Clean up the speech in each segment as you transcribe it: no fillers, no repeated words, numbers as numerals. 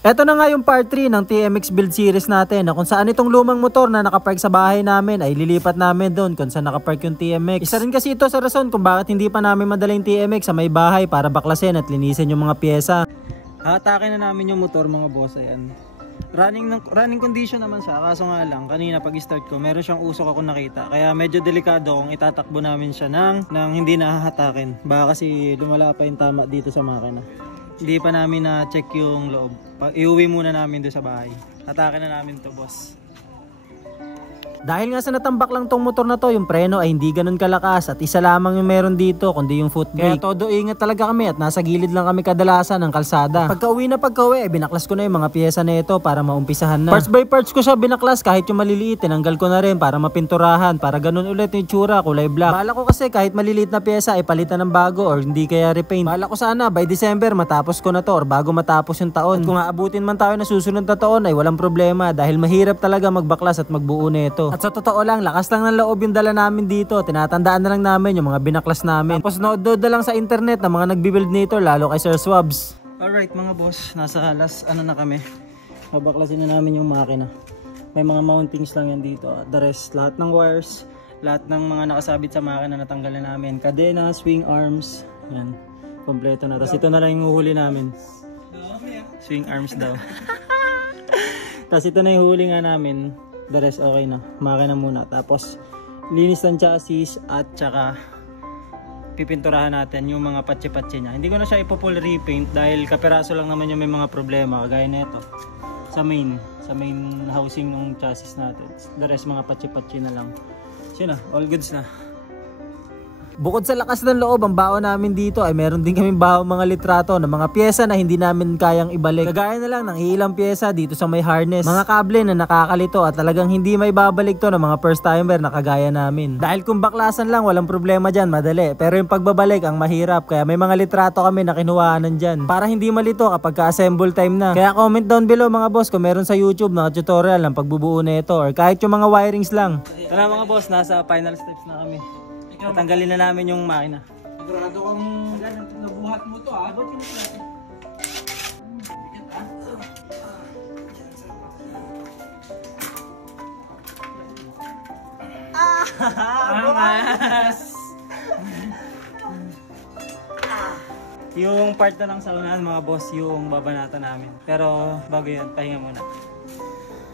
Eto na nga yung part 3 ng TMX build series natin na kung saan itong lumang motor na nakapark sa bahay namin ay lilipat namin doon kung saan nakapark yung TMX. Isa rin kasi ito sa rason kung bakit hindi pa namin madala yung TMX sa may bahay para baklasin at linisin yung mga pyesa. Atake na namin yung motor mga boss, ayan. Running condition naman siya, kaso nga lang kanina pag start ko meron siyang usok ako nakita, kaya medyo delikado kung itatakbo namin siya ng hindi nahahatakin, baka kasi lumala pa yung tama dito sa makina. Hindi pa namin na check yung loob, iuwi muna namin doon sa bahay, hatakin na namin to boss. Dahil nga sa natambak lang tong motor na to, yung preno ay hindi ganun kalakas at isa lamang yung meron dito kundi yung foot brake. Kaya todo ingat talaga kami at nasa gilid lang kami kadalasan ng kalsada. Pagka-uwi binaklas ko na yung mga piyesa na ito para maumpisahan na. Parts by parts ko siya binaklas, kahit yung maliliit tinanggal ko na rin para mapinturahan, para ganun ulit yung tsura, kulay black. Bala ko kasi kahit maliliit na piyesa ay palitan ng bago or hindi kaya repaint. Bala ko sana by December matapos ko na to or bago matapos yung taon. At kung aabutin man tayo na susunod na taon ay walang problema dahil mahirap talaga magbaklas at magbuo nito. At sa totoo lang, lakas lang ng loob yung dala namin dito. Tinatandaan na lang namin yung mga binaklas namin. Tapos nood na lang sa internet ng mga nagbibuild nito, lalo kay Sir Swabs. Alright mga boss, nasa last na kami. Mabaklasin na namin yung makina. May mga mountings lang yan dito. The rest, lahat ng wires, lahat ng mga nakasabit sa makina natanggal na namin. Kadena, swing arms, yan. Kompleto na. Tapos ito na lang yung huli namin. Swing arms daw. Tapos ito na yung huli nga namin. The rest okay na, makina muna. Tapos linis ng chassis at saka pipinturahan natin yung mga patsi-patsi niya. Hindi ko na siya ipo-full repaint dahil kapiraso lang naman yung may mga problema kagaya nito sa main housing ng chassis natin. The rest mga patsi-patsi na lang. So na, all goods na. Bukod sa lakas ng loob, ang baon namin dito ay meron din kaming baon mga litrato ng mga pyesa na hindi namin kayang ibalik. Kagaya na lang ng ilang pyesa dito sa may harness. Mga kable na nakakalito at talagang hindi may babalik to ng mga first timer na kagaya namin. Dahil kung baklasan lang, walang problema dyan, madali. Pero yung pagbabalik ang mahirap, kaya may mga litrato kami na kinuhaan dyan. Para hindi malito kapag ka-assemble time na. Kaya comment down below mga boss kung meron sa YouTube na tutorial ng pagbubuo nito or kahit yung mga wirings lang. Tara mga boss, nasa final steps na kami. Tatanggalin na namin yung makina. Sigurado kang nabuhat mo to, ha? Bukas! Yung part na lang sa unahan mga boss, yung babanata namin. Pero bago yun, pahinga muna.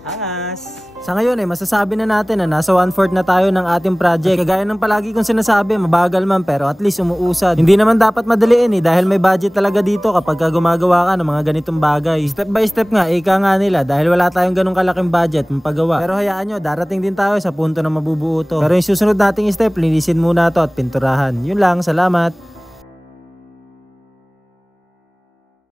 Angas! Sa ngayon ay masasabi na natin na nasa 1/4 na tayo ng ating project. Kagaya ng palagi kong sinasabi, mabagal man pero at least umuusad. Hindi naman dapat madaliin dahil may budget talaga dito kapag gumagawa ka ng mga ganitong bagay. Step by step nga, ika nga nila dahil wala tayong ganong kalaking budget mapagawa. Pero hayaan nyo, darating din tayo sa punto na mabubuo to. Pero yung susunod nating step, linisin muna to at pinturahan. Yun lang, salamat!